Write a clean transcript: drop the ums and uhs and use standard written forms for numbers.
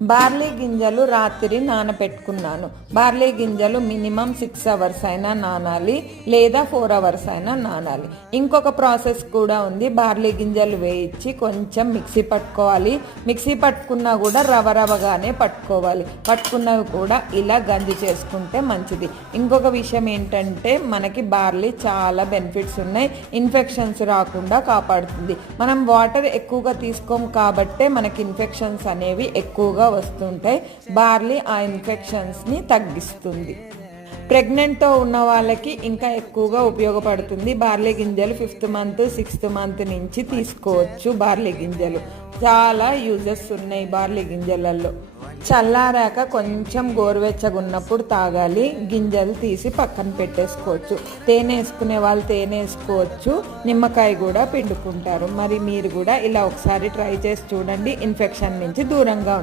Barley గింజలు రాత్రి నానబెట్టుకున్నాను. Barley గింజలు మినిమం 6 అవర్స్ అయినా నానాలి, లేదా 4 అవర్స్ అయినా నానాలి. ఇంకొక ప్రాసెస్ కూడా ఉంది. బార్లీ గింజలు వేయించి కొంచెం మిక్సీ పట్టుకోవాలి. మిక్సీ పట్టుకున్నా కూడా రవరవగానే పట్టుకోవాలి. పట్టుకున్నవి కూడా ఇలా గంజి చేసుకుంటే మంచిది. ఇంకొక విషయం ఏంటంటే, మనకి బార్లీ చాలా బెనిఫిట్స్ ఉన్నాయి. ఇన్ఫెక్షన్స్ రాకుండా కాపాడుతుంది. మనం వాటర్ ఎక్కువగా తీసుకోం కాబట్టే మనకి ఇన్ఫెక్షన్స్ అనేవి ఎక్కువగా వస్తుంటాయి. బార్లీ ఆ ఇన్ఫెక్షన్స్ని తగ్గిస్తుంది. ప్రెగ్నెంట్తో ఉన్న వాళ్ళకి ఇంకా ఎక్కువగా ఉపయోగపడుతుంది. బార్లీ గింజలు 5th మంత్ 6th మంత్ నుంచి తీసుకోవచ్చు. బార్లీ గింజలు చాలా యూజెస్ ఉన్నాయి. బార్లీ గింజలలో చల్లారాక కొంచెం గోరువెచ్చగా ఉన్నప్పుడు తాగాలి. గింజలు తీసి పక్కన పెట్టేసుకోవచ్చు. తేనె వేసుకునే వాళ్ళు తేనె వేసుకోవచ్చు. నిమ్మకాయ కూడా పిండుకుంటారు. మరి మీరు కూడా ఇలా ఒకసారి ట్రై చేసి చూడండి. ఇన్ఫెక్షన్ నుంచి దూరంగా